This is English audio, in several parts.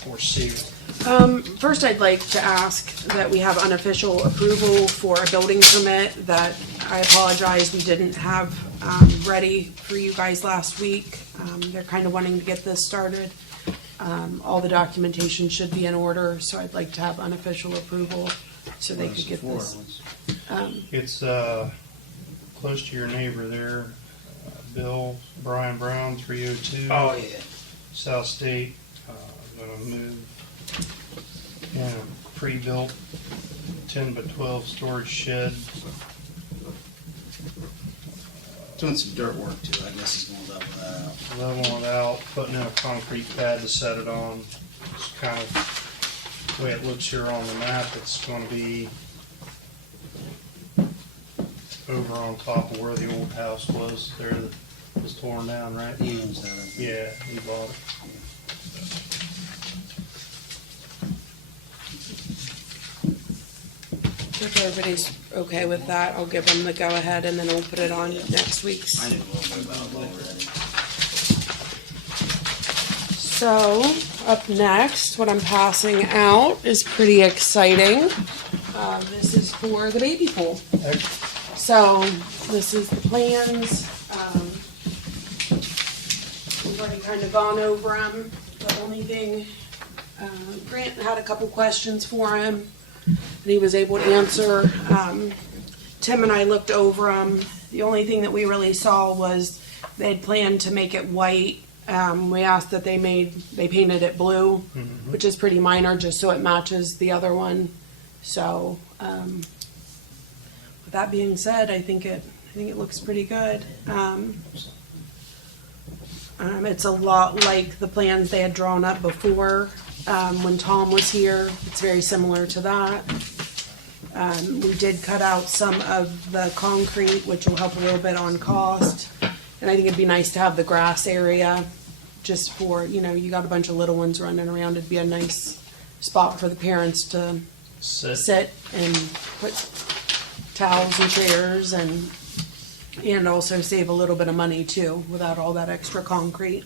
foresee? First I'd like to ask that we have unofficial approval for a building permit that I apologize we didn't have, ready for you guys last week. They're kind of wanting to get this started. All the documentation should be in order, so I'd like to have unofficial approval so they could get this. It's close to your neighbor there, Brian Brown, 302. Oh, yeah. South State, gonna move in a pre-built 10 by 12 storage shed. Doing some dirt work too, I guess he's gonna level that out. Leveling it out, putting in a concrete pad to set it on. It's kind of the way it looks here on the map. It's going to be over on top of where the old house was there that was torn down, right? He owns that, I think. Yeah, he bought it. If everybody's okay with that, I'll give them the go-ahead and then we'll put it on next week's. I knew a little bit about it already. So, up next, what I'm passing out is pretty exciting. This is for the baby pool. So, this is the plans. We've already kind of gone over them. The only thing, Grant had a couple questions for him that he was able to answer. Tim and I looked over them. The only thing that we really saw was they had planned to make it white. We asked that they painted it blue, which is pretty minor, just so it matches the other one. So, with that being said, I think it looks pretty good. It's a lot like the plans they had drawn up before when Tom was here. It's very similar to that. We did cut out some of the concrete, which will help a little bit on cost. And I think it'd be nice to have the grass area just for, you got a bunch of little ones running around. It'd be a nice spot for the parents to sit and put towels and chairs and also save a little bit of money too without all that extra concrete.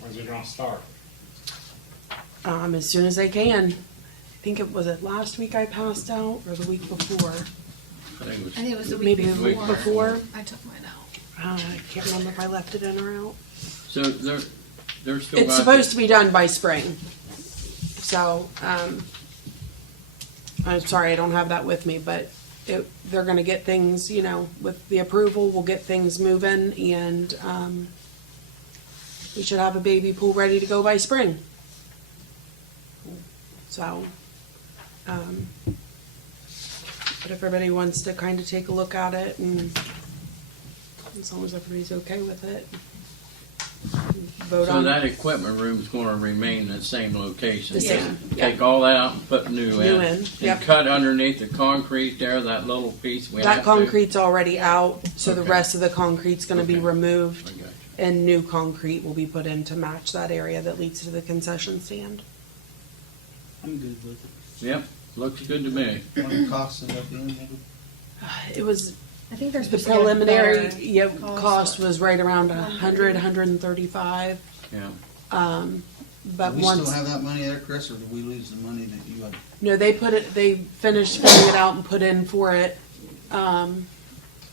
When's it gonna start? As soon as they can. I think it was last week I passed out or the week before. I think it was the week Maybe before. the week before. I took mine out. I can't remember if I left it in or out. So they're still. It's supposed to be done by spring. So, I'm sorry I don't have that with me, but they're gonna get things, with the approval, we'll get things moving and, we should have a baby pool ready to go by spring. So, but if everybody wants to kind of take a look at it and as long as everybody's okay with it, vote So on that equipment room is gonna remain in the same location? the same. Take all that out and put new in? New in, yep. And cut underneath the concrete there, that little piece we have That to? concrete's already out, so the Okay. rest of the concrete's gonna be Okay. removed. I got you. And new concrete will be put in to match that area that leads to the concession stand. I'm good with it. Yep, looks good to me. What it costs it at the end, maybe? It was, I think there's the supposed to get preliminary, better cost was right around 135. Yeah. But Do we once, still have that money there, Chris, or did we lose the money that you had? no, they finished filling it out and put in for it,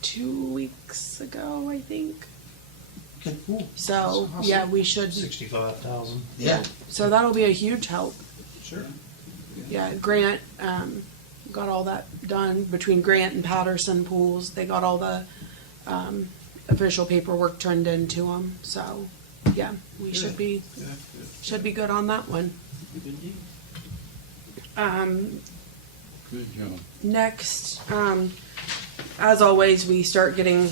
2 weeks ago, I think. Okay, cool. So, That's yeah, awesome. we should, 65,000. Yeah, so that'll be a huge help. sure. Yeah, Grant, got all that done between Grant and Patterson Pools. They got all the, official paperwork turned into them. So, yeah, we should be good on that one. Good deal. Good job. Next, as always, we start getting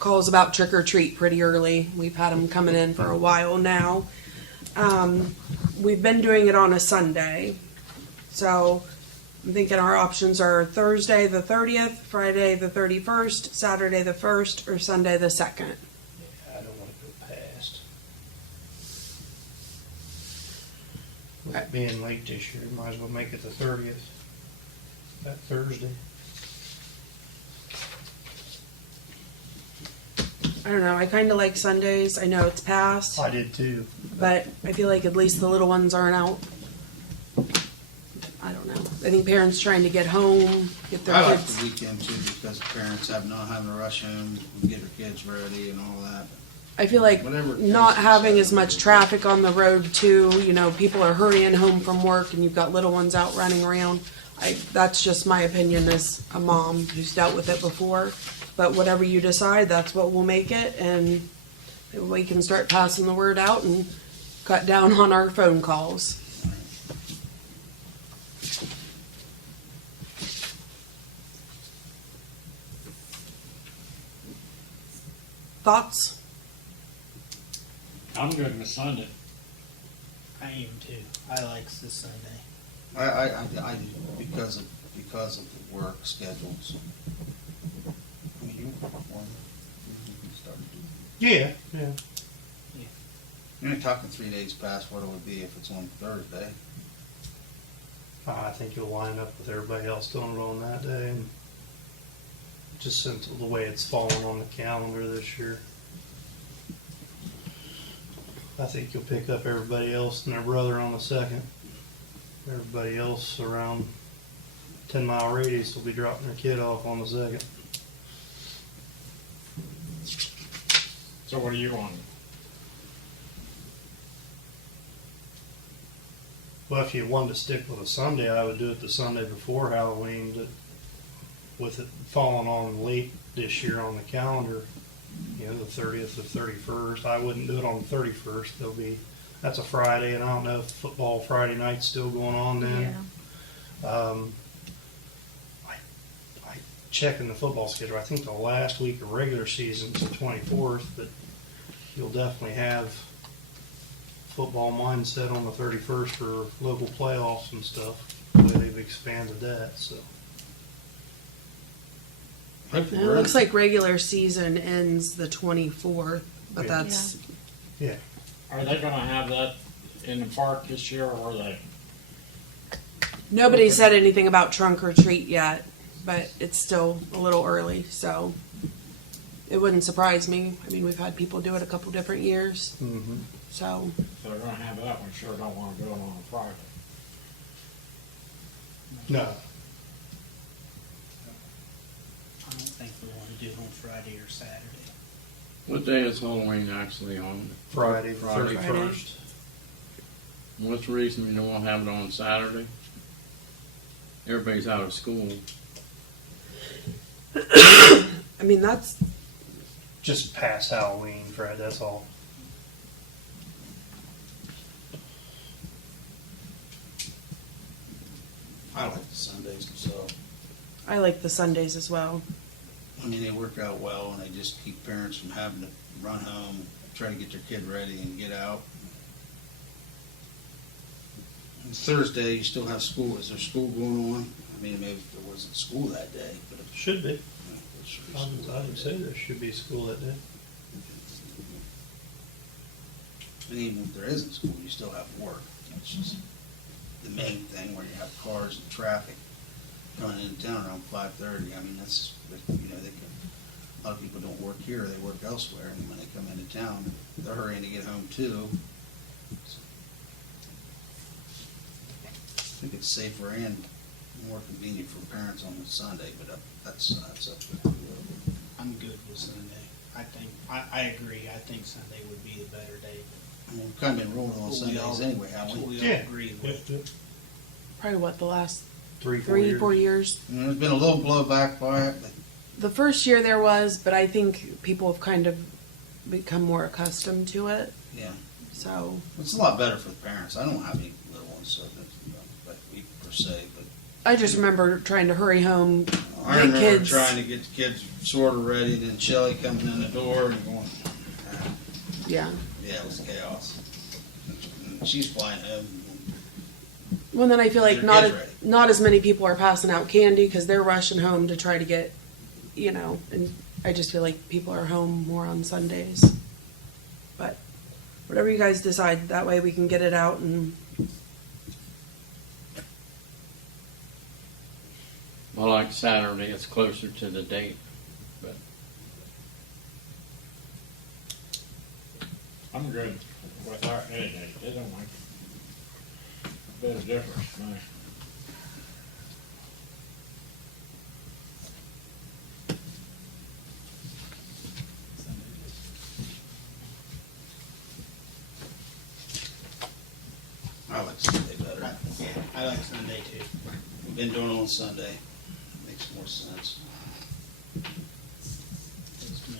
calls about trick or treat pretty early. We've had them coming in for a while now. We've been doing it on a Sunday. So I'm thinking our options are Thursday the 30th, Friday the 31st, Saturday the 1st, or Sunday the 2nd. I don't want to go past. With it being late this year, might as well make it the 30th. That Thursday. I don't know, I kinda like Sundays, I know it's past, I did too. but I feel like at least the little ones aren't out. I don't know, I think parents trying to get home, get their I like kids. the weekend too, because parents have not having to rush home and get their kids ready and all that. I feel like Whatever not comes having to as much traffic on the road too, you know, people are hurrying home from work and you've got little ones out running around. That's just my opinion as a mom who's dealt with it before. But whatever you decide, that's what we'll make it, and we can start passing the word out and cut down on our phone calls. Thoughts? I'm good with Sunday. I am too. I likes this Sunday. I do, because of the work schedules. I mean, you can start to do. Yeah, yeah. You're only talking 3 days past what it would be if it's on Thursday. I think you'll line up with everybody else doing it on that day. And just since the way it's fallen on the calendar this year. I think you'll pick up everybody else and their brother on the second. Everybody else around 10-mile radius will be dropping their kid off on the second. So what do you want? Well, if you wanted to stick with a Sunday, I would do it the Sunday before Halloween. But with it falling on late this year on the calendar, you know, the 30th or 31st, I wouldn't do it on the 31st. That's a Friday, and I don't know if football Friday night's still going on then. I checking the football schedule. I think the last week of regular season is the 24th, but you'll definitely have football mindset on the 31st for local playoffs and stuff. The way they've expanded that, so. It looks like regular season ends the 24th, but Yeah. that's, Yeah, Are they gonna have that in the park this year, or are they? nobody said anything about trunk or treat yet, but it's still a little early, so it wouldn't surprise me. I mean, we've had people do it a couple different years, mm-hmm. so. If they're gonna have that, we sure don't wanna do it on a Friday. No, I don't think we want to do it on Friday or Saturday. What day is Halloween actually on? Friday, the Friday. 31st. What's the reason we don't want to have it on Saturday? Everybody's out of school. I mean, that's, Just past Halloween, Fred, that's all. I like the Sundays, so, I like the Sundays as well. I mean, they work out well, and they just keep parents from having to run home, try to get their kid ready and get out. And Thursday, you still have school. Is there school going on? I mean, maybe if there wasn't school that day, but it Should be. should be I school. would say there should be school that day. And even if there isn't school, you still have work. It's just the main thing where you have cars and traffic coming into town around 5:30. I mean, that's, you know, a lot of people don't work here, they work elsewhere, and when they come into town, they're hurrying to get home too. I think it's safer and more convenient for parents on a Sunday, but that's up to you. I'm good with Sunday. I agree. I think Sunday would be the better day. I mean, we've kind of been rolling on We Sundays all- anyway, That's haven't what we? we all agree with. Probably what, the last 3-4 3, years. 4 years? I mean, there's been a little blowback by it, but The first year there was, but I think people have kind of become more accustomed to it, yeah, so. it's a lot better for the parents. I don't have any little ones, so that's, like we per se, but I just remember trying to hurry home, I get remember kids. trying to get the kids sort of ready, then Shelley coming in the door and going, Yeah. yeah, it was chaos. And she's flying home. Well, then I feel like Your not, kids ready. not as many people are passing out candy because they're rushing home to try to get, you know, and I just feel like people are home more on Sundays. But whatever you guys decide, that way we can get it out and, Well, like Saturday, it's closer to the date, but I'm good with our, any day, it don't make a bit of difference to me. I like Sunday better. Yeah, I like Sunday too. We've been doing it on Sunday. Makes more sense. It's me.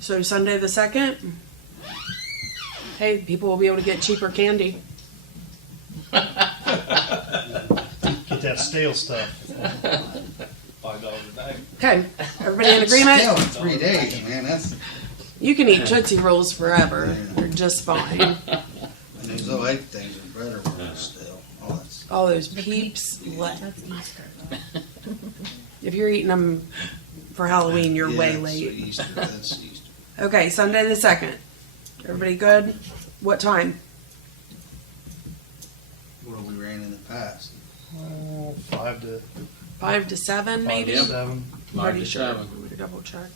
So Sunday the 2nd? Hey, people will be able to get cheaper candy. Get that stale stuff. $5 a day. Okay, everybody in agreement? Still, in 3 days, man, that's, You can eat Tootsie Rolls forever. They're just fine. and those little egg things are better when they're still. Oh, that's, All those Peeps. That's Easter though. If you're eating them for Halloween, you're yeah, way so late. Easter, that's Easter. Okay, Sunday the 2nd. Everybody good? What time? What have we ran in the past? 5 to 5 to 7 maybe? 7. 5 Pretty to sure. 7. We double check.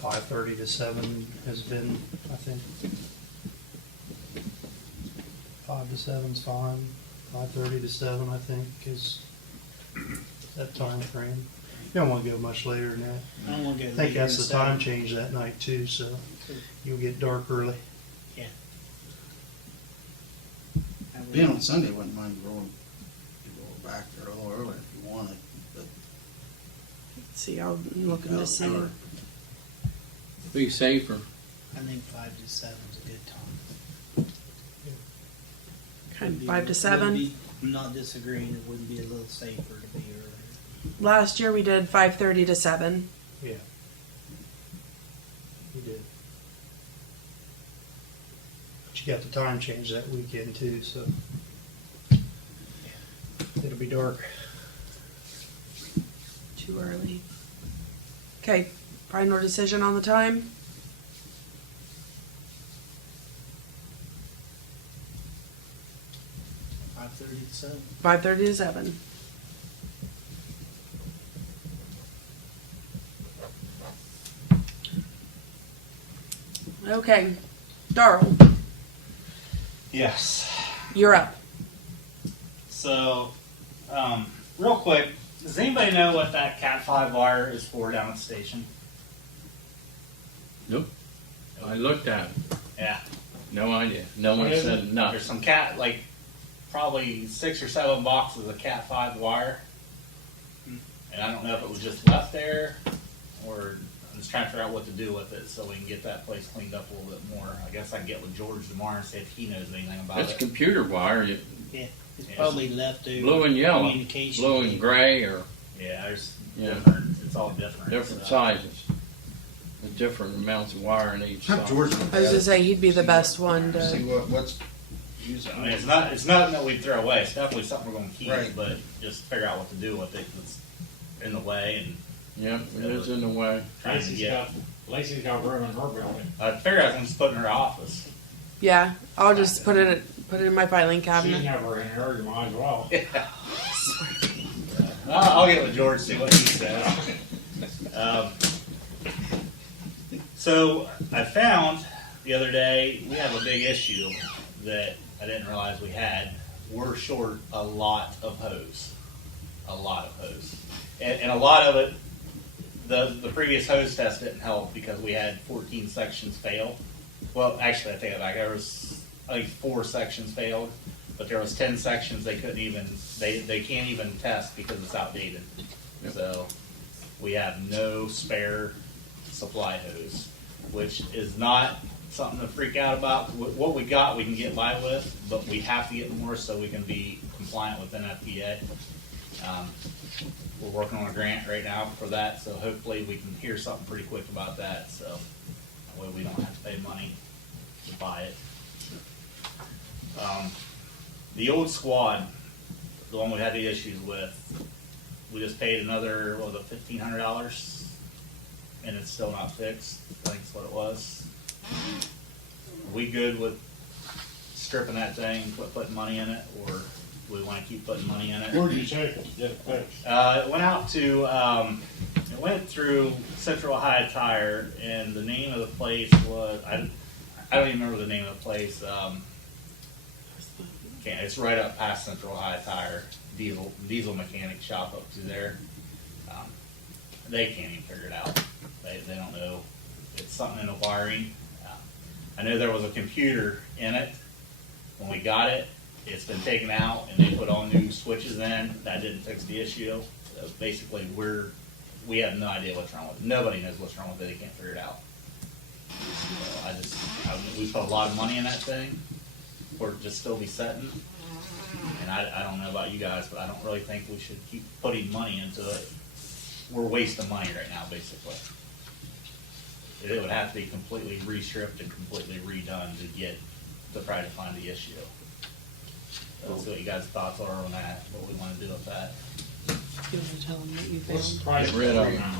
5:30 to 7 has been, I think. 5 to 7's fine. 5:30 to 7, I think, is that time frame. You don't want to go much later than that. I don't want to go I think later that's than the time 7. change that night too, so you'll get dark early. Being on Sunday, wouldn't mind rolling back there a little earlier if you wanted, but. Let's see, I'm looking to see. Be safer. I think 5 to 7 is a good time. Okay, 5 to 7. I'm not disagreeing, it wouldn't be a little safer to be earlier. Last year we did 5:30 to 7. Yeah. You did. But you got the time change that weekend too, so it'll be dark. Too early. Okay, final decision on the time? Five 5:30 to 7. 5:30 to 7. Okay, Darrell, Yes. you're up. So, real quick, does anybody know what that Cat 5 wire is for down at the station? Nope. I looked at it. Yeah. No idea. No one What is said nothing. There's some cat, like, probably 6 or 7 boxes of Cat 5 wire. And I don't know if it was just left there, or I'm just trying to figure out what to do with it so we can get that place cleaned up a little bit more. I guess I can get with George tomorrow and see if he knows anything about It's it. computer wire, Yeah, it's Yeah. probably leftover. blue and yellow, communication blue and cable. gray, or Yeah, there's Yeah. different, it's all different. different so. sizes. There's different amounts of wire in each Have side. George look I was at gonna it, say he'd be the best one see to. what's used. I mean, it's nothing that we throw away. It's definitely something we're gonna keep, Right. but just figure out what to do with it. 'Cause it's in the way, and Yep, it is in the way. trying to get. Lacey's got room in her building. I figured I was gonna just put it in her office. Yeah, I'll just put it in my filing She's cabinet. never in her, you might as well. I'll get with George, see what he says. So I found the other day, we have a big issue that I didn't realize we had. We're short a lot of hose. A lot of hose. And a lot of it, the previous hose test didn't help because we had 14 sections fail. Well, actually, I take it back. There was, I think, 4 sections failed, but there was 10 sections they couldn't even, they can't even test because it's outdated. So we have no spare supply hose, which is not something to freak out about. What we got, we can get by with, but we have to get more so we can be compliant with NFPA. We're working on a grant right now for that, so hopefully we can hear something pretty quick about that, so that way we don't have to pay money to buy it. The old squad, the one we had the issues with, we just paid another, what was it, $1,500, and it's still not fixed. I think that's what it was. Are we good with stripping that thing, putting money in it, or we want to keep putting money in it? Where did you take it? Get it fixed. It went out to, it went through Central Ohio Tire, and the name of the place was, I don't even remember the name of the place. It's right up past Central Ohio Tire, diesel mechanic shop up through there. They can't even figure it out. They don't know. It's something in the wiring. I know there was a computer in it when we got it. It's been taken out, and they put all new switches in. That didn't fix the issue. Basically, we have no idea what's wrong with it. Nobody knows what's wrong with it. They can't figure it out. So we put a lot of money in that thing for it to still be setting. And I don't know about you guys, but I don't really think we should keep putting money into it. We're wasting money right now, basically. It would have to be completely restripped and completely redone to try to find the issue. So let's see what you guys' thoughts are on that, what we want to do with that. You want to tell them what you What's the found? price Get rid of for it them.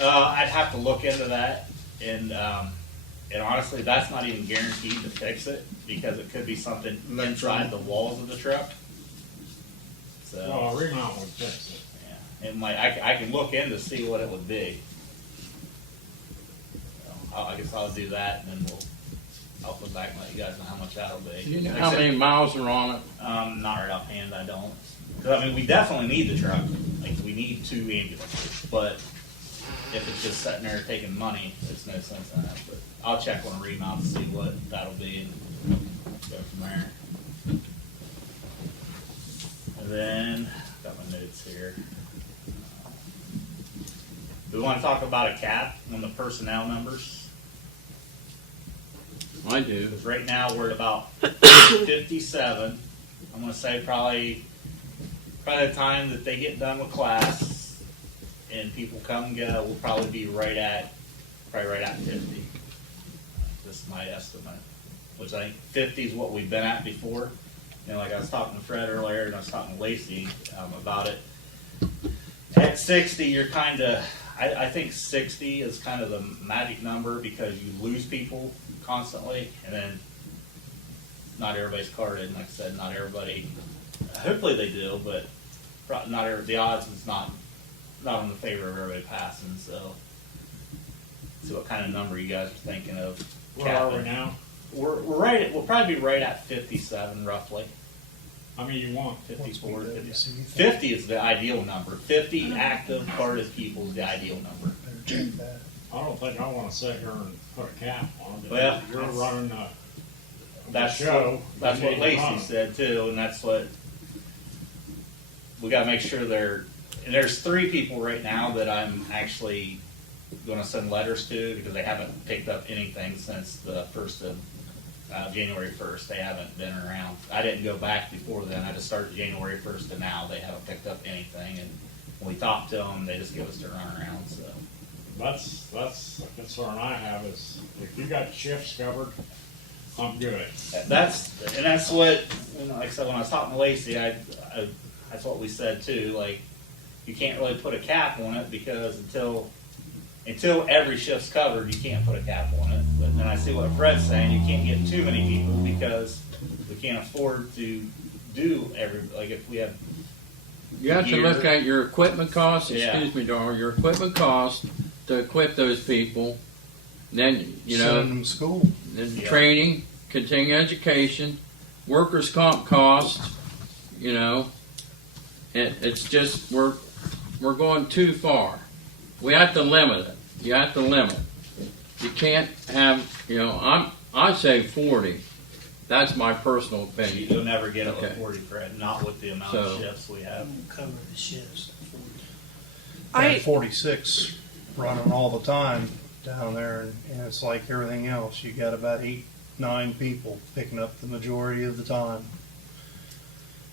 now? I'd have to look into that, and honestly, that's not even guaranteed to fix it, because it could be something inside the walls of the truck. So, Well, a remount would fix it. yeah, it might, I can look in to see what it would be. So, I guess I'll do that, and then I'll put back and let you guys know how much that'll be. Do you know Like how I said, many miles are on it? not right offhand, I don't. Because, I mean, we definitely need the truck. Like, we need 2 ambulances. But if it's just sitting there taking money, there's no sense in that. But I'll check on a remount to see what that'll be and go from there. And then, got my notes here. Do we want to talk about a cap on the personnel numbers? I do. Because right now, we're at about 57. I'm gonna say probably the time that they get done with class and people come and go, we'll probably be right at 50. This is my estimate, which I think 50 is what we've been at before. You know, like I was talking to Fred earlier, and I was talking to Lacey about it. At 60, you're kind of, I think 60 is kind of the magic number, because you lose people constantly, and then not everybody's carded. And like I said, not everybody. Hopefully they do, but the odds is not in the favor of everybody passing. So, see what kind of number you guys are thinking of. Where are we now? We're right. We'll probably be right at 57, roughly. How many you want? 54, Once we 50. go, you see, 50 is the ideal number. 50 active carded people is the ideal number. Better check that. I don't think I wanna sit here and put a cap on it. Well, You're that's- running the That's show. That's You what need to Lacey run it. said too, and that's what we got to make sure and there's 3 people right now that I'm actually going to send letters to, because they haven't picked up anything since the first of January 1st. They haven't been around. I didn't go back before then. I just started January 1st to now. They haven't picked up anything, and when we talk to them, they just give us the runaround. So That's a concern I have, is if you got shifts covered, I'm good. that's what, you know, like I said, when I was talking to Lacey, that's what we said too. Like, you can't really put a cap on it, because until every shift's covered, you can't put a cap on it. But then I see what Fred's saying, you can't get too many people, because we can't afford to do like if we have. You have to look at your equipment costs, Yeah. excuse me, Darrell, your equipment costs to equip those people. Then, you Send know, them to school. then Yeah. training, continuing education, workers' comp costs, you know. It's just, we're going too far. We have to limit it. You have to limit. You can't have, you know, I say 40. That's my personal opinion. You'll never get it with Okay. 40, Fred, not with the amount So- of shifts we I have. won't cover the shifts. I I- had 46 running all the time down there, and it's like everything else. You got about 8, 9 people picking up the majority of the time.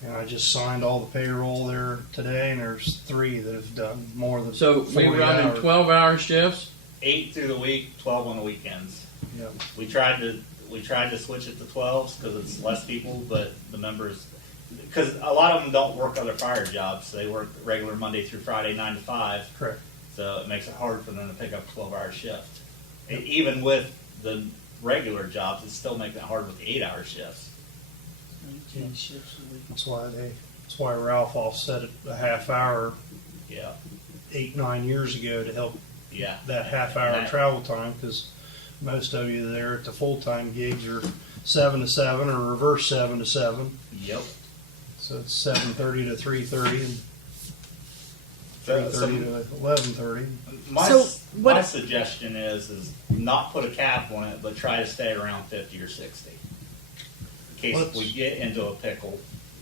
And I just signed all the payroll there today, and there's 3 that have done more than So 40 we run in hours. 12-hour shifts? 8 through the week, 12 on the weekends. Yeah. We tried to switch it to 12s because it's less people, but the members, because a lot of them don't work other fire jobs. They work regular Monday through Friday, 9 to 5. Correct. So it makes it hard for them to pick up a 12-hour shift. Even with the regular jobs, it's still making it hard with the 8-hour shifts. 10 shifts a week. That's why Ralph offset it a half hour. Yeah. 8, 9 years ago to help Yeah. that half-hour travel time, because most of you there at the full-time gigs are 7 to 7 or reverse 7 to 7. Yep. So it's 7:30 to 3:30 and So- 3:30 to 11:30. My, So, s- what- my suggestion is not put a cap on it, but try to stay around 50 or 60. In case Let's- we get into a pickle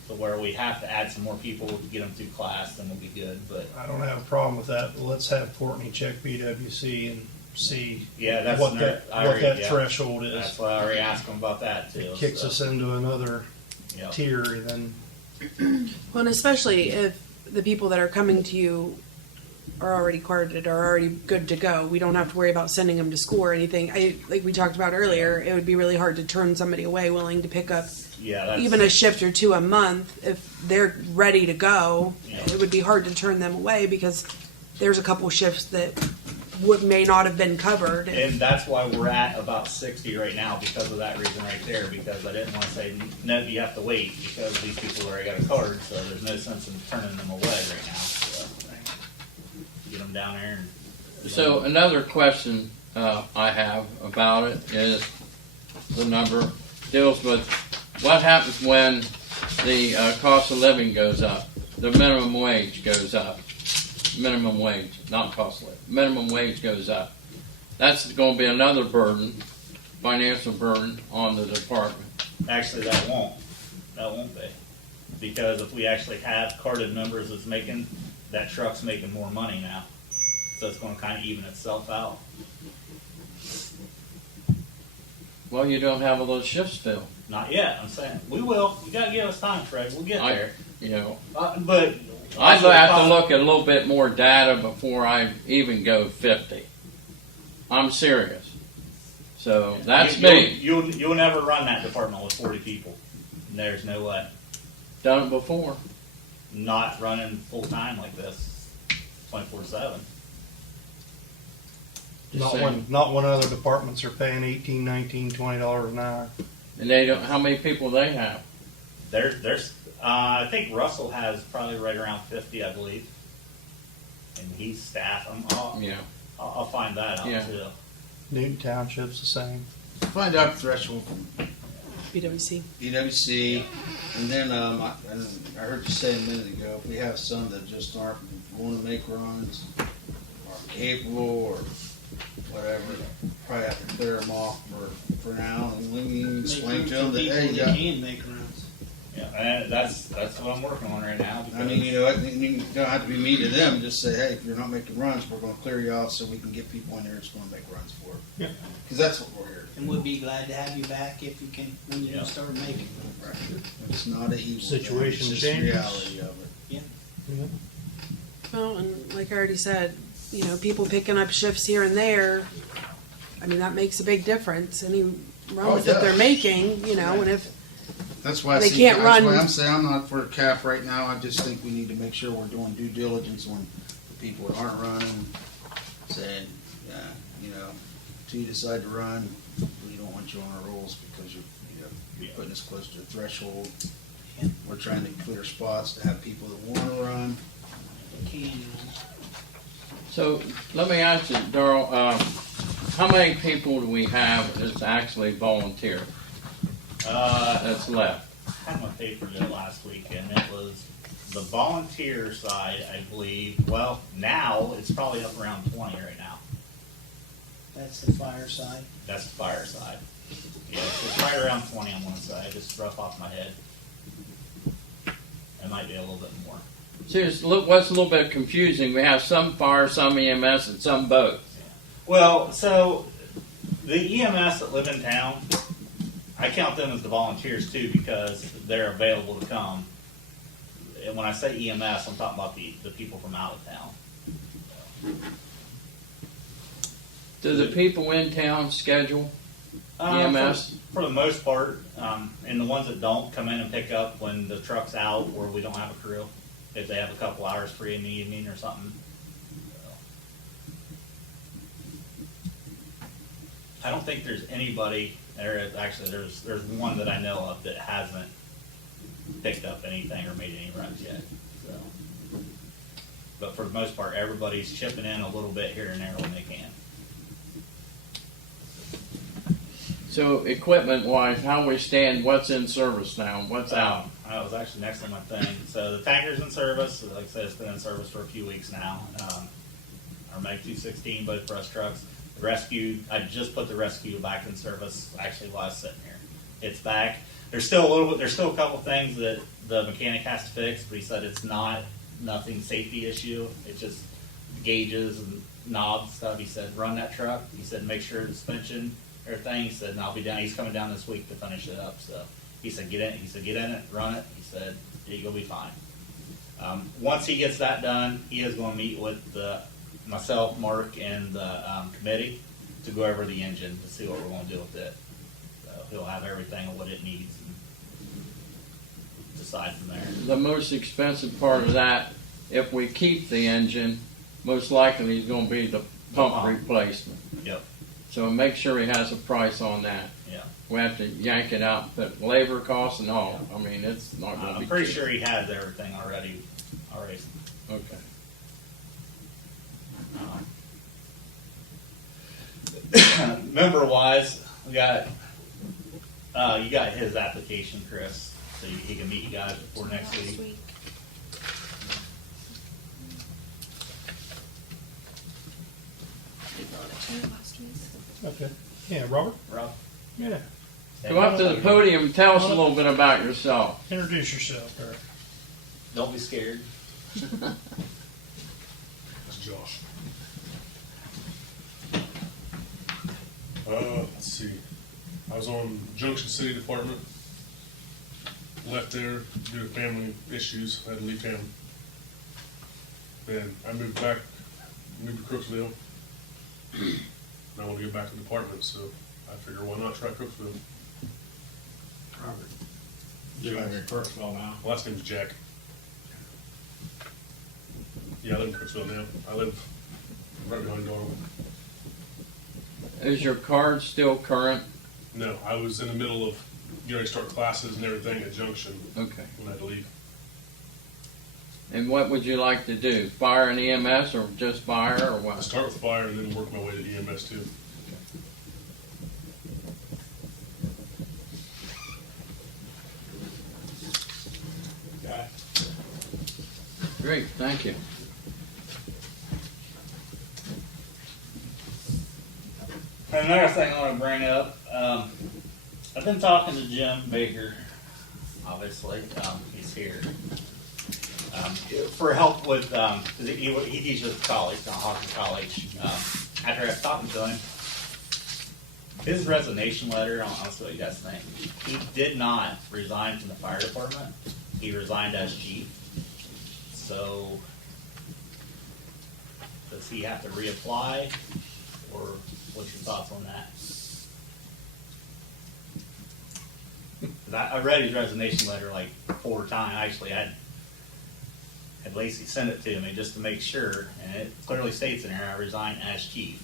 to where we have to add some more people to get them through class, then we'll be good. But I don't have a problem with that, but let's have Courtney check BWC and see yeah, that's what another- that, I what already- that yeah, threshold is. That's why I already asked them about that too. It kicks so, us into another yep. tier, then Well, and especially if the people that are coming to you are already carded, are already good to go. We don't have to worry about sending them to school or anything. Like we talked about earlier, it would be really hard to turn somebody away willing to pick up Yeah, that's, even a shift or two a month. If they're ready to go, Yeah. it would be hard to turn them away because there's a couple shifts that may not have been covered. and that's why we're at about 60 right now because of that reason right there. Because I didn't want to say no, you have to wait because these people already got a card, so there's no sense in turning them away right now. So get them down there. And, So another question I have about it is the number deals with what happens when the cost of living goes up, the minimum wage goes up. Minimum wage, not cost of living. Minimum wage goes up. That's going to be another burden, financial burden on the department. actually, that won't be because if we actually have carded members that's making that truck's making more money now, so it's going to kind of even itself out. Well, you don't have all those shifts filled. Not yet. I'm saying we will. You got to give us time, Fred. We'll get there. You know, But I'd have to look at a little bit more data before I even go 50. I'm serious. So that's me. You'll never run that department with 40 people. There's no way. Done it before. Not running full time like this, 24/7. Just saying. not when other departments are paying $18, $19, $20 an hour. And they don't. How many people they have? There's I think Russell has probably right around 50, I believe, and he's staff. Yeah. I'll find that out Yeah. too. Newton Township's the same. Find out the threshold from BWC. BWC, and then I heard you say a minute ago, if we have some that just aren't going to make runs, or capable, or whatever, probably have to clear them off for now, and we can explain to them that, hey, you got, can make runs. Yeah, and that's what I'm working on right now. I mean, you know, you don't have to be mean to them, just say, hey, if you're not making runs, we're gonna clear you off so we can get people in there that's gonna make runs for it. Yeah. Cause that's what we're here And we'll be glad to have you back if you can, when you Yeah. start making them. to do. Right. It's not a evil thing, Situation it's just changes. reality of it. Well, and like I already said, you know, people picking up shifts here and there, I mean, that makes a big difference. Any runs it that they're does. making, you know, and if, That's why I They see, can't that's run- why I'm saying I'm not for a cap right now. I just think we need to make sure we're doing due diligence when the people that aren't running, saying, yeah, you know, till you decide to run, we don't want you on our rolls because you're putting us close to the threshold. Yeah. We're trying to clear spots to have people that wanna run. Can run. So let me ask you, Darrell, how many people do we have that's actually volunteer that's left? I had my paper there last week, and it was the volunteer side, I believe. Well, now it's probably up around 20 right now. That's the fire side. That's the fire side. Yeah, it's right around 20 on one side, just rough off my head. It might be a little bit more. Seriously, look, what's a little bit confusing, we have some fire, some EMS, and some both. Well, so the EMS that live in town, I count them as the volunteers too because they're available to come. And when I say EMS, I'm talking about the people from out of town. Do the people in town schedule EMS? For the most part, and the ones that don't come in and pick up when the truck's out or we don't have a crew, if they have a couple hours free in the evening or something. I don't think there's anybody, there's one that I know of that hasn't picked up anything or made any runs yet, so. But for the most part, everybody's chipping in a little bit here and there when they can. So equipment wise, how we stand, what's in service now, what's out? That was actually next on my thing. So the tanker's in service. Like I said, it's been in service for a few weeks now. Our Meg 216 both brush trucks. The rescue, I just put the rescue back in service actually while I was sitting here. It's back. There's still a couple things that the mechanic has to fix, but he said it's nothing safety issue. It's just gauges and knobs stuff. He said run that truck. He said make sure the suspension, everything. He said and I'll be down. He's coming down this week to finish it up. So he said get in. He said get in it, run it. He said you'll be fine. Once he gets that done, he is going to meet with myself, Mark, and the committee to go over the engine to see what we're going to do with it. So he'll have everything of what it needs and decide from there. The most expensive part of that, if we keep the engine, most likely is gonna be the pump replacement. Yep. So make sure he has a price on that. Yeah. We have to yank it out, but labor costs and all, I mean, it's not gonna be I'm pretty cheap. sure he has everything already. Okay. Member wise, we got you got his application, Chris, so he can meet you guys before next week. Okay. Yeah, Robert? Rob, Yeah. Go up to the podium and tell us a little bit about yourself. Introduce yourself, Eric. don't be scared. That's Josh. Let's see. I was on Junction City Department. Left there due to family issues. I had to leave town. Then I moved back, moved to Crooksville. And I want to go back to the department, so I figure why not try Crooksville. Robert. You live in Crooksville now? Last name's Jack. Yeah, I live in Crooksville now. I live right behind Darwin. Is your card still current? No, I was in the middle of getting ready to start classes and everything at Junction Okay. when I had to leave. And what would you like to do? Fire and EMS or just fire or I what? start with fire and then work my way to EMS too. Okay. Great, thank you. Another thing I want to bring up, I've been talking to Jim Baker, obviously, he's here, for help with, 'cause he teaches at college, down Hawkins College. After I was talking to him, his resignation letter, I'll see what you guys think. He did not resign from the fire department. He resigned as chief. So, does he have to reapply, or what's your thoughts on that? 'Cause I read his resignation letter like 4 times. Actually, I had Lacey send it to me just to make sure, and it clearly states in there, I resign as chief.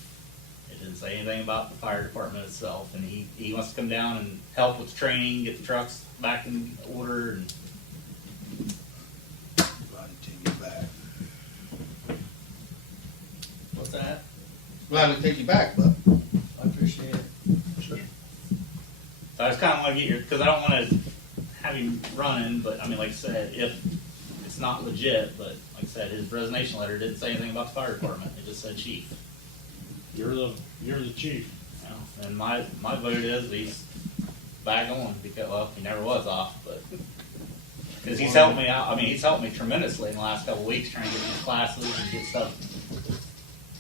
It didn't say anything about the fire department itself, and he wants to come down and help with the training, get the trucks back in order, and Glad to take you back. what's that? Glad to take you back, bud. I appreciate it. So I just kind of want to get your, because I don't want to have him running, but I mean, like I said, if it's not legit, but like I said, his resignation letter didn't say anything about the fire department. It just said chief. You're the chief. You know? And my vote is he's back on because, well, he never was off, but because he's helped me out. I mean, he's helped me tremendously in the last couple of weeks trying to get these classes and get stuff.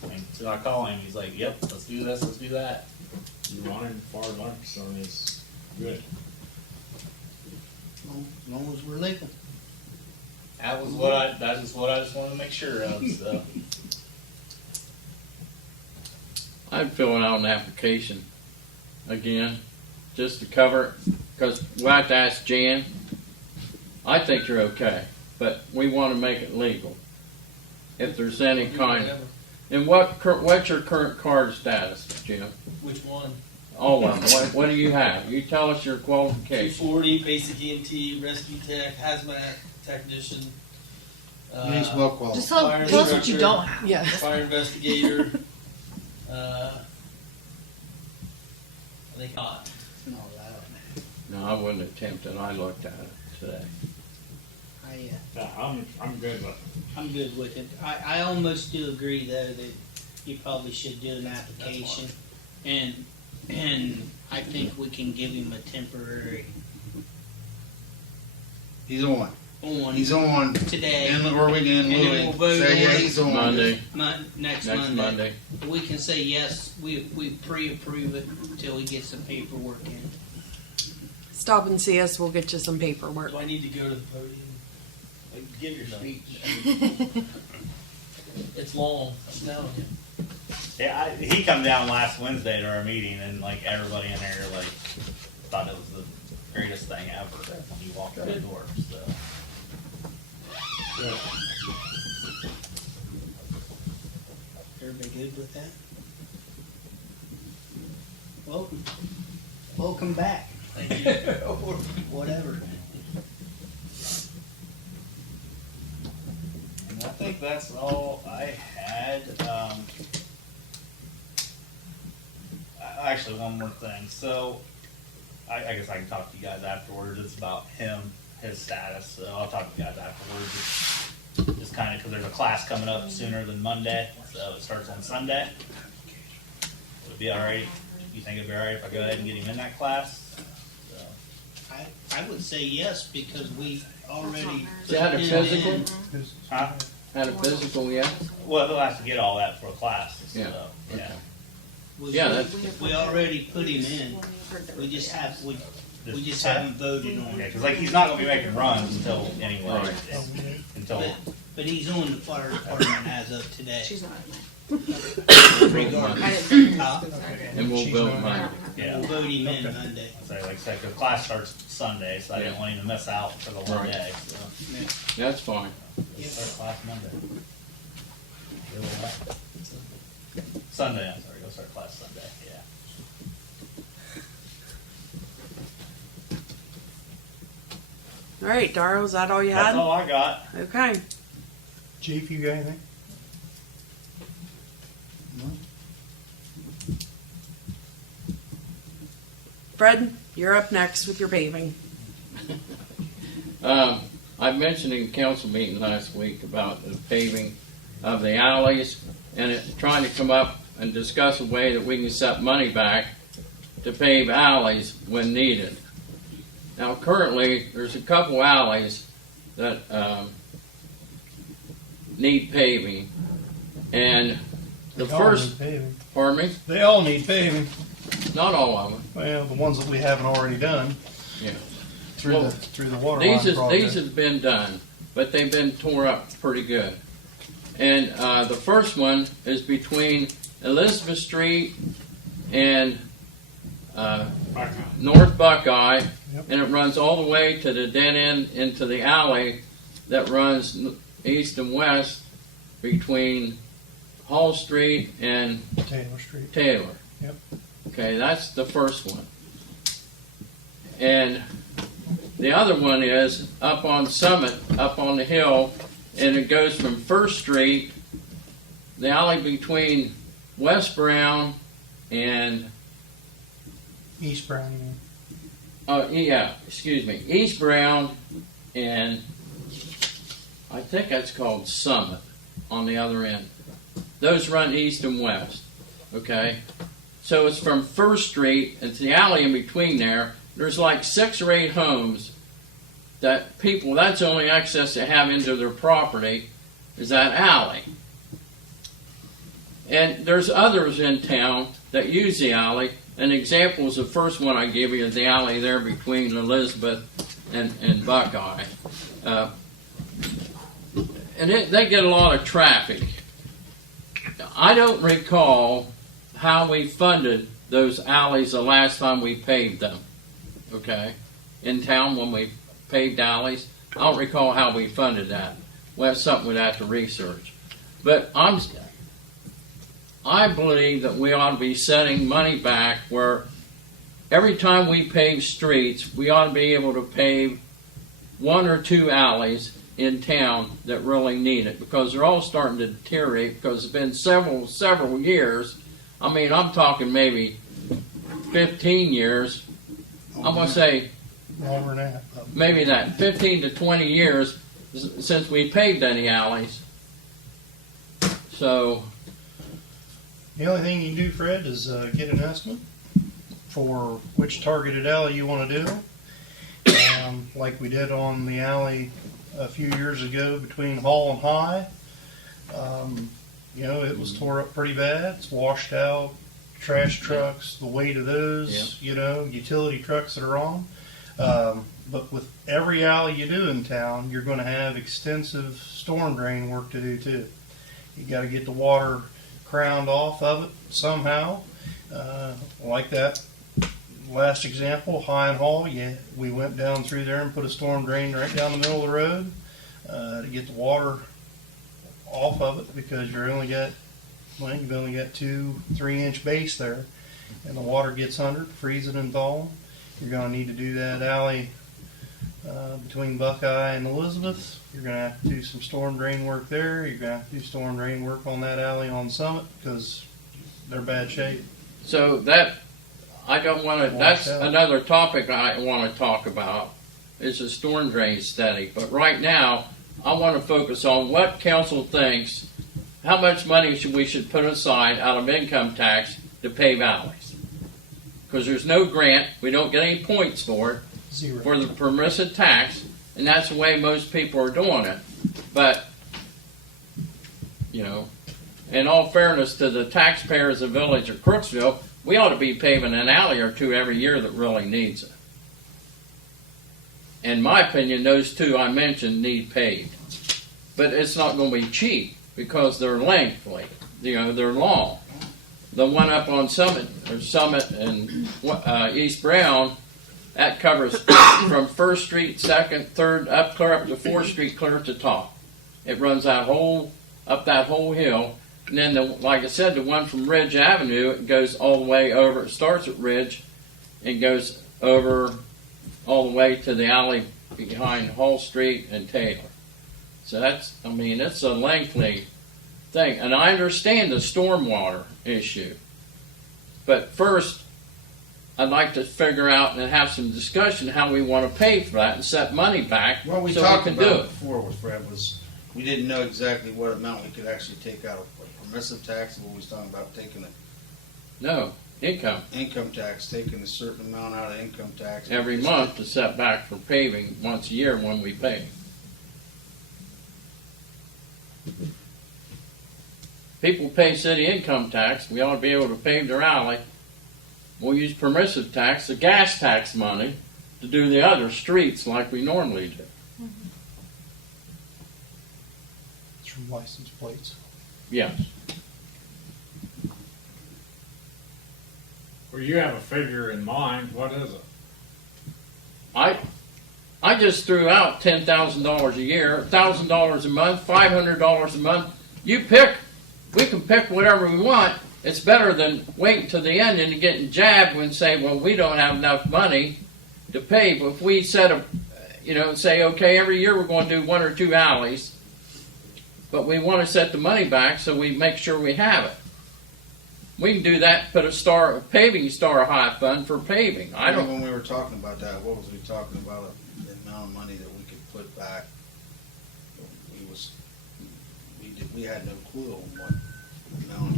I mean, so I call him, he's like, "Yep, let's do this, let's do that." You want him, as far as I'm concerned, is good. As long as we're legal. That's just what I just wanted to make sure of. So I'd fill out an application again, just to cover it, because we'll have to ask Jan. I think you're okay, but we want to make it legal. If there's any kind of, and what's your current card status, Jim? Which one? All of them. What do you have? You tell us your qualifications. 240, basic EMT, rescue tech, hazmat technician, Means well qualified. Just tell us what you instructor, don't have. Yeah. Fire investigator, I think not. Not allowed. No, I wouldn't attempt it. I looked at it today. Yeah, I'm good with it. I'm good with it. I almost do agree though that you probably should do an application, and I think we can give him a temporary He's on. on He's on. today, Or we can And then we'll vote say, yeah, on it. he's on. Monday, next next Monday. We can say yes, we pre-approve it until we get some paperwork in. Stop and see us, we'll get you some paperwork. Do I need to go to the podium? Like, give your speech. It's long, I'm telling you. Yeah, he come down last Wednesday to our meeting, and like everybody in there like thought it was the greatest thing ever when he walked through the door. So Everybody good with that? Welcome back. Thank you. Or whatever. and I think that's all I had. Actually, one more thing. So I guess I can talk to you guys afterwards. It's about him, his status. So I'll talk to you guys afterwards. Just kind of because there's a class coming up sooner than Monday, so it starts on Sunday. Would it be all right? You think it'd be all right if I go ahead and get him in that class? So, I would say yes, because we already. Is that a put him physical? in. huh? Had a physical yet? Well, he'll have to get all that for a class. So, Yeah. yeah. Okay. We- Yeah, that's- We already put him in. We just haven't voted on Yeah, it. because like he's not gonna be making runs until anyway. Right. Until But he's on the fire department as of today. She's not in We'll vote Regardless. I Monday. didn't think Huh? And we'll vote I Monday. don't have yeah. We'll vote him in Monday. So like I said, the class starts Sunday, so I didn't Yeah. want him to miss out for the one Right. day. So That's fine. we'll start class Monday. Sunday, I'm sorry. Go start class Sunday. Yeah. All right, Darrell, is that all you That's had? all I got. Okay. Chief, you got anything? Fred, you're up next with your paving. I mentioned in council meeting last week about the paving of the alleys and trying to come up and discuss a way that we can set money back to pave alleys when needed. Now, currently, there's a couple alleys that need paving, and the They all first, need paving. pardon me, They all need paving. not all of them. Well, the ones that we haven't already done. Yeah. Through Well, the water These line project. these have been done, but they've been tore up pretty good. And the first one is between Elizabeth Street and North Buckeye, Yep. and it runs all the way to the dead end into the alley that runs east and west between Hall Street and Taylor Street. Taylor. Yep. Okay, that's the first one. And the other one is up on Summit, up on the hill, and it goes from First Street, the alley between West Brown and, East Brown, you mean? East Brown and I think that's called Summit on the other end. Those run east and west, okay? So it's from First Street, it's the alley in between there. There's like 6 or 8 homes that people, that's the only access they have into their property is that alley. And there's others in town that use the alley. An example is the first one I gave you is the alley there between Elizabeth and Buckeye. And they get a lot of traffic. I don't recall how we funded those alleys the last time we paved them. Okay? In town when we paved alleys. I don't recall how we funded that. Well, that's something we'd have to research. But I believe that we ought to be setting money back where every time we pave streets, we ought to be able to pave 1 or 2 alleys in town that really need it, because they're all starting to deteriorate, because it's been several years. I mean, I'm talking maybe 15 years. I'm gonna say Longer than that. maybe that 15 to 20 years since we paved any alleys. So, The only thing you can do, Fred, is get an estimate for which targeted alley you want to do. Like we did on the alley a few years ago between Hall and High. It was tore up pretty bad. It's washed out. Trash trucks, the weight of those, utility trucks that are on. But with every alley you do in town, you're going to have extensive storm drain work to do too. You got to get the water crowned off of it somehow. Like that last example, High and Hall, we went down through there and put a storm drain right down the middle of the road to get the water off of it, because you've only got 2-3 inch base there, and the water gets under it, freezing and thawing. You're going to need to do that alley between Buckeye and Elizabeth. You're going to have to do some storm drain work there. You're going to have to do storm drain work on that alley on Summit, because they're bad shape. so that, I don't want to, that's another topic I want to talk about, is a storm drain study. But right now, I want to focus on what council thinks, how much money we should put aside out of income tax to pave alleys. Because there's no grant, we don't get any points for it, Zero. for the permissive tax, and that's the way most people are doing it. But, in all fairness to the taxpayers of the village of Crooksville, we ought to be paving an alley or two every year that really needs it. In my opinion, those two I mentioned need paved. But it's not going to be cheap, because they're lengthy, they're long. The one up on Summit and East Brown, that covers from 1st Street, 2nd, 3rd, clear up to 4th Street, clear to top. It runs up that whole hill. And then, like I said, the one from Ridge Avenue, it goes all the way over. It starts at Ridge and goes over all the way to the alley behind Hall Street and Taylor. So it's a lengthy thing. And I understand the stormwater issue. But first, I'd like to figure out and have some discussion how we want to pay for that and set money back What we so talked we can do about it. before with Fred was, we didn't know exactly what amount we could actually take out of permissive tax, and what we was talking about taking the No, income. income tax, taking a certain amount out of income tax. Every month to set back for paving once a year when we pay. People pay city income tax, we ought to be able to pave their alley. We'll use permissive tax, the gas tax money, to do the other streets like we normally do. It's from license plates. Yes. Well, you have a figure in mind, what is it? I just threw out $10,000 a year, $1,000 a month, $500 a month. You pick. We can pick whatever we want. It's better than waiting to the end and getting jabbed and say, well, we don't have enough money to pay. But if we say, okay, every year we're going to do 1 or 2 alleys, but we want to set the money back so we make sure we have it. We can do that, put a paving star high fund for paving. When we were talking about that, what was we talking about? The amount of money that we could put back. We had no clue on what amount.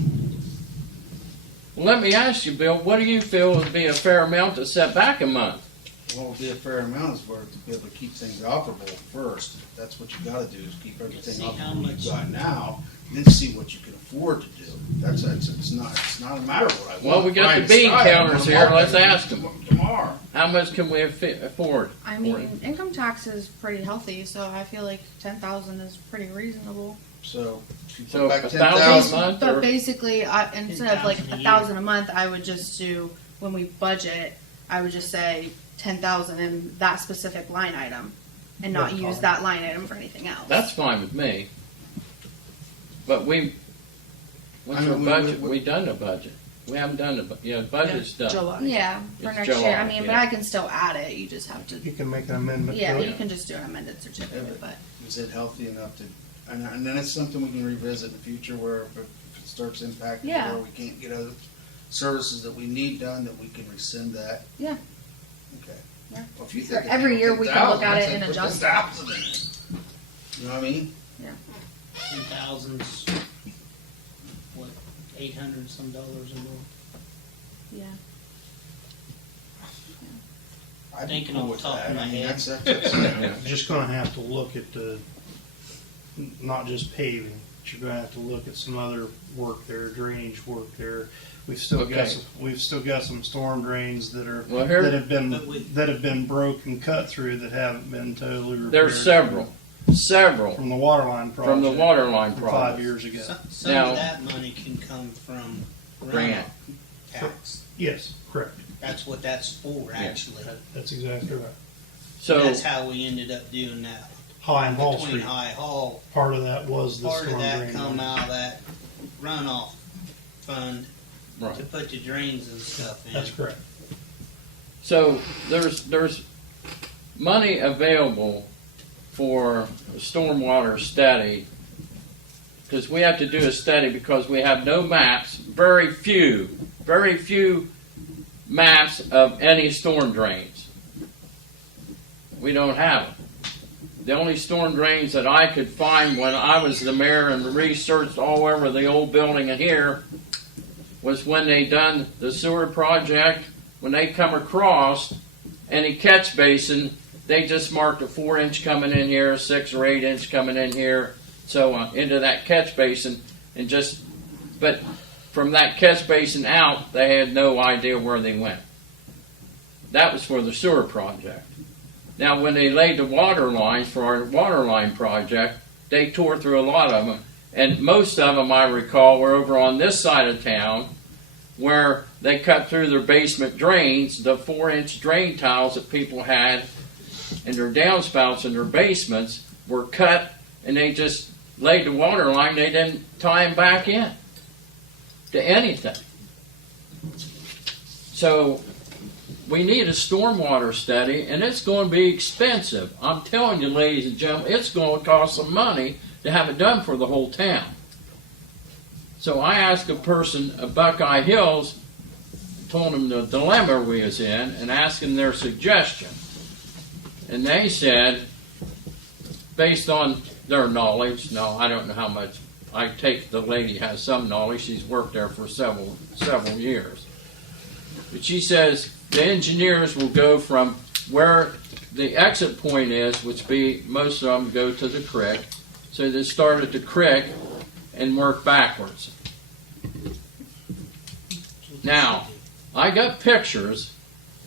Well, let me ask you, Bill, what do you feel would be a fair amount to set back a month? What would be a fair amount is for it to be able to keep things operable first. That's what you gotta do, is keep everything See how operable much- you got now, then see what you can afford to do. It's not a matter of what I want. Well, we got Brian the bean decided, counters I'm here. gonna Let's walk in ask them. Tomorrow. How much can we afford? I mean, income tax is pretty healthy, so I feel like 10,000 is pretty reasonable. So, if you So, put back 1,000 a 10,000, month? But or- basically, instead of like 10,000 a year. 1,000 a month, I would just do, when we budget, I would just say 10,000 in that specific line item, and not Red use column. that line item for anything else. That's fine with me. But what's I our mean, budget? We done the budget. We haven't done it, but yeah, budget's done. July. Yeah, for It's next July, year. I mean, but yeah. I can still add it. You just have to. You can make an amendment Yeah, to you it. can just do an amended certificate, but Is it healthy enough to, and then it's something we can revisit in the future where if it starts impacting Yeah. where we can't get other services that we need done, that we can rescind that. yeah. Okay. Yeah. Well, if you For think it every year handles we can look 10,000, at I'd it say and put adjust it. 10,000 in it. You know what I mean? 2,000's, what, 800 some dollars a month? Yeah. I'd be Thinking cool off with the top that. of my I mean, head. that's You're just gonna have to look at not just paving, but you're gonna have to look at some other work there, drainage work there. We've still Okay. got some storm drains that are, Well, here- that have But we- been broken, cut through that haven't been totally repaired. There's several From the water line project. from the water line from 5 project. years ago. Some Now- of that money can come from Grant. runoff tax. Yes, correct. That's what that's for, actually. That's exactly right. So, That's how we ended up doing that High and Hall between Street, High Hall. part of that was the Part storm of that drain. come money. out of that runoff fund to right. put the drains and stuff in. That's correct. So there's money available for a stormwater study, because we have to do a study because we have no maps, very few maps of any storm drains. We don't have them. The only storm drains that I could find when I was the mayor and researched all over the old building in here was when they done the sewer project. When they come across any catch basin, they just marked a 4-inch coming in here, 6 or 8 inch coming in here, so on, into that catch basin, and just, but from that catch basin out, they had no idea where they went. That was for the sewer project. Now, when they laid the water lines for our water line project, they tore through a lot of them, and most of them, I recall, were over on this side of town, where they cut through their basement drains, the 4-inch drain tiles that people had and their downspouts in their basements were cut, and they just laid the water line. They didn't tie them back in to anything. So we need a stormwater study, and it's going to be expensive. I'm telling you, ladies and gentlemen, it's going to cost some money to have it done for the whole town. So I asked a person at Buckeye Hills, told them the dilemma we was in, and asked them their suggestion. And they said, based on their knowledge, no, I don't know how much, I take the lady has some knowledge, she's worked there for several years. But she says the engineers will go from where the exit point is, which be most of them go to the creek. So they start at the creek and work backwards. Now, I got pictures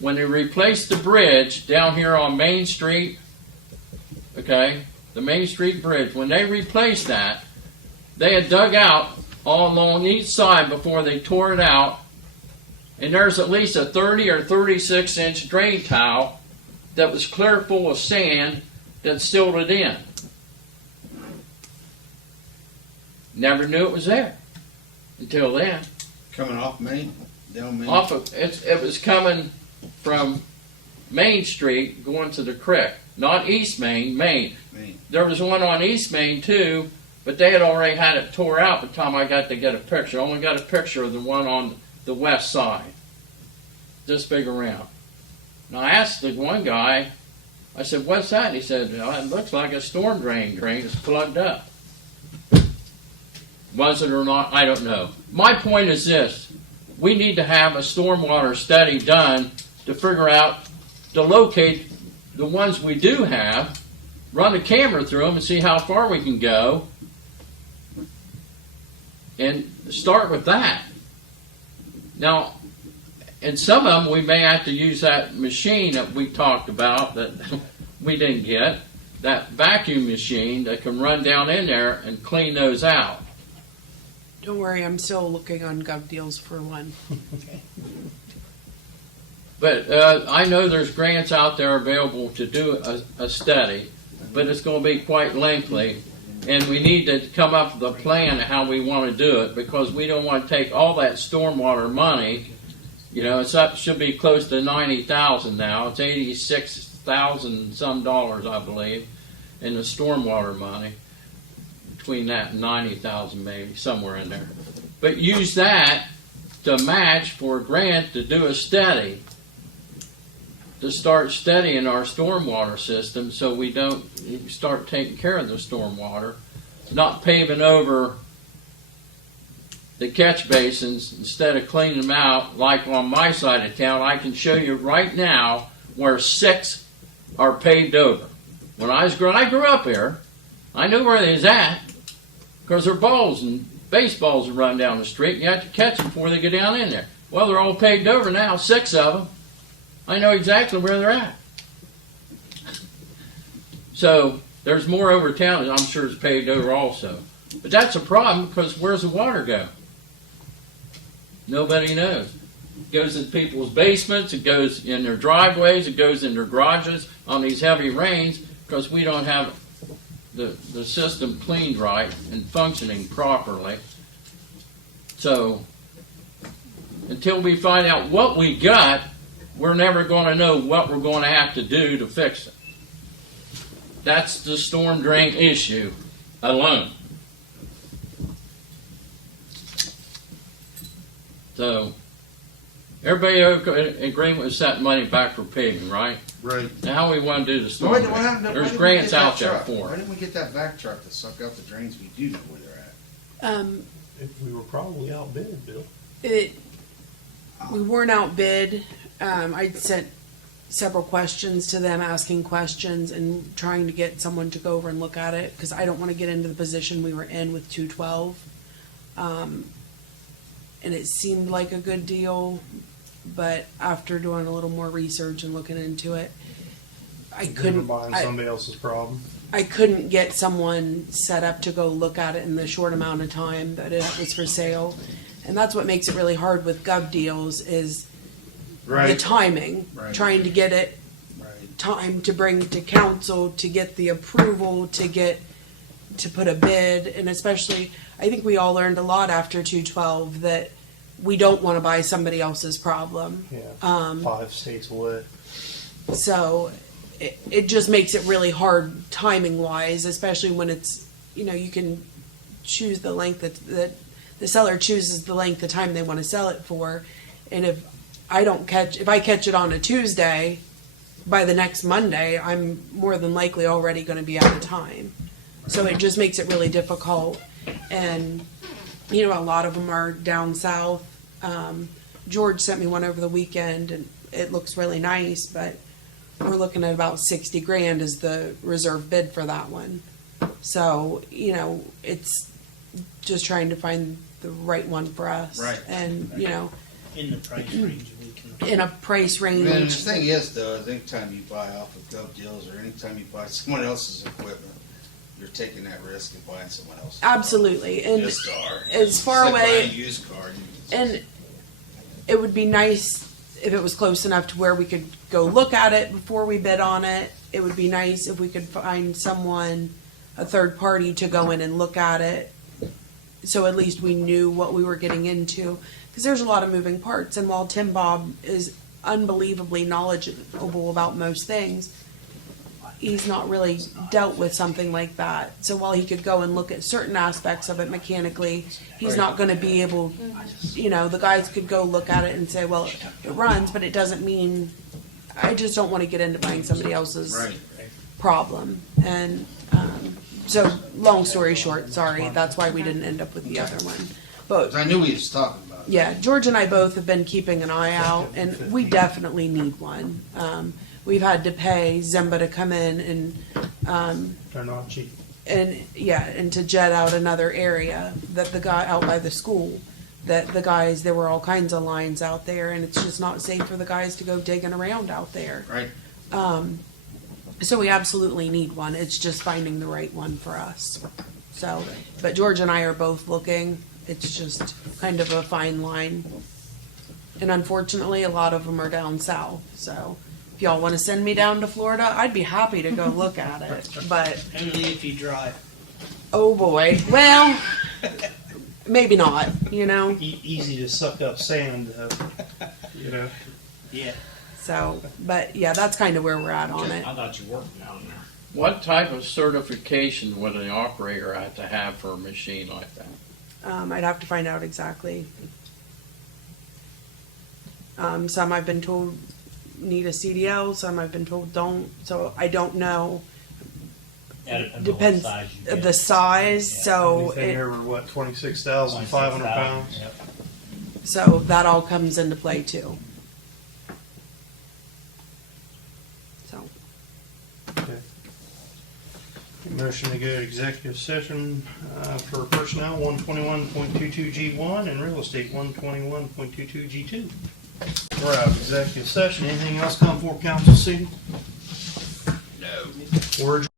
when they replaced the bridge down here on Main Street, okay, the Main Street bridge, when they replaced that, they had dug out all along each side before they tore it out, and there's at least a 30 or 36 inch drain tile that was clear full of sand that sealed it in. Never knew it was there until then. Coming off Main, down Main. Off of it was coming from Main Street going to the creek, not East Main, Main. Main. There was one on East Main too, but they had already had it tore out by the time I got to get a picture. I only got a picture of the one on the west side, this big around. Now I asked the one guy, I said, "What's that?" And he said, "It looks like a storm drain. It's plugged up." Was it or not? I don't know. My point is this: we need to have a stormwater study done to figure out, to locate the ones we do have, run a camera through them and see how far we can go, and start with that. Now, in some of them, we may have to use that machine that we talked about that we didn't get, that vacuum machine that can run down in there and clean those out. Don't worry, I'm still looking on Gov Deals for one. But I know there's grants out there available to do a study, but it's going to be quite lengthy. And we need to come up with a plan of how we want to do it, because we don't want to take all that stormwater money. You know, it's up, should be close to 90,000 now. It's 86,000 some dollars, I believe, in the stormwater money. Between that and 90,000, maybe somewhere in there. But use that to match for a grant to do a study, to start studying our stormwater system, so we don't start taking care of the stormwater, not paving over the catch basins instead of cleaning them out. Like on my side of town, I can show you right now where 6 are paved over. When I grew up here, I knew where they was at, because their balls and baseballs would run down the street, and you have to catch them before they get down in there. Well, they're all paved over now, 6 of them. I know exactly where they're at. So there's more over town that I'm sure is paved over also. But that's a problem, because where's the water go? Nobody knows. It goes in people's basements, it goes in their driveways, it goes in their garages on these heavy rains, because we don't have the system cleaned right and functioning properly. So until we find out what we got, we're never going to know what we're going to have to do to fix it. That's the storm drain issue alone. So everybody in agreement with setting money back for paving, right? Right. Now how we want to do the storm drain. There's grants out there for Why it. didn't we get that vac truck to suck out the drains? We do know where they're at. We were probably outbid, Bill. We weren't outbid. I sent several questions to them, asking questions and trying to get someone to go over and look at it, because I don't want to get into the position we were in with 212. And it seemed like a good deal, but after doing a little more research and looking into it, I Never couldn't. buying somebody else's problem. I couldn't get someone set up to go look at it in the short amount of time that it was for sale. And that's what makes it really hard with gov deals is the timing, Right. trying to get it Right. time to bring to council, to get the approval, to put a bid. And especially, I think we all learned a lot after 212 that we don't want to buy somebody else's problem. Yeah. 5 states would. So it just makes it really hard timing wise, especially when it's, you can choose the length that the seller chooses the length of time they want to sell it for. And if I catch it on a Tuesday, by the next Monday, I'm more than likely already going to be out of time. So it just makes it really difficult. And, a lot of them are down south. George sent me one over the weekend and it looks really nice, but we're looking at about 60 grand as the reserve bid for that one. So, it's just trying to find the right one for us. Right. And, In the price range we can. in a price range. And the thing is, though, is anytime you buy off of gov deals or anytime you buy someone else's equipment, you're taking that risk and buying someone else's. Absolutely. And Just are. as far It's like away- buying a used car. And it would be nice if it was close enough to where we could go look at it before we bid on it. It would be nice if we could find someone, a third party, to go in and look at it. So at least we knew what we were getting into. Because there's a lot of moving parts. And while Tim Bob is unbelievably knowledgeable about most things, he's not really dealt with something like that. So while he could go and look at certain aspects of it mechanically, he's not going to be able, the guys could go look at it and say, well, it runs, but it doesn't mean, I just don't want to get into buying somebody else's Right. problem. And so long story short, sorry, that's why we didn't end up with the other one. But I knew we was talking about it. yeah, George and I both have been keeping an eye out, and we definitely need one. We've had to pay Zimba to come in They're not cheap. and to jet out another area that the guy out by the school, that the guys, there were all kinds of lines out there, and it's just not safe for the guys to go digging around out there. Right. So we absolutely need one. It's just finding the right one for us. So, but George and I are both looking. It's just kind of a fine line. And unfortunately, a lot of them are down south. So if y'all want to send me down to Florida, I'd be happy to go look at it. But Only if you drive. Oh boy. Well, maybe not. You know. Easy to suck up sand, you know. Yeah. So, but yeah, that's kind of where we're at on it. I thought you worked down there. What type of certification would an operator have to have for a machine like that? I'd have to find out exactly. Some I've been told need a CDL, some I've been told don't. So I don't know. Depends the size. So Anything over what 26,500 pounds. Yep. so that all comes into play too. So Okay. Motion to go to executive session for personnel 121.22G1 and real estate 121.22G2. We're out of executive session. Anything else come for council seat? No. We're adjourned.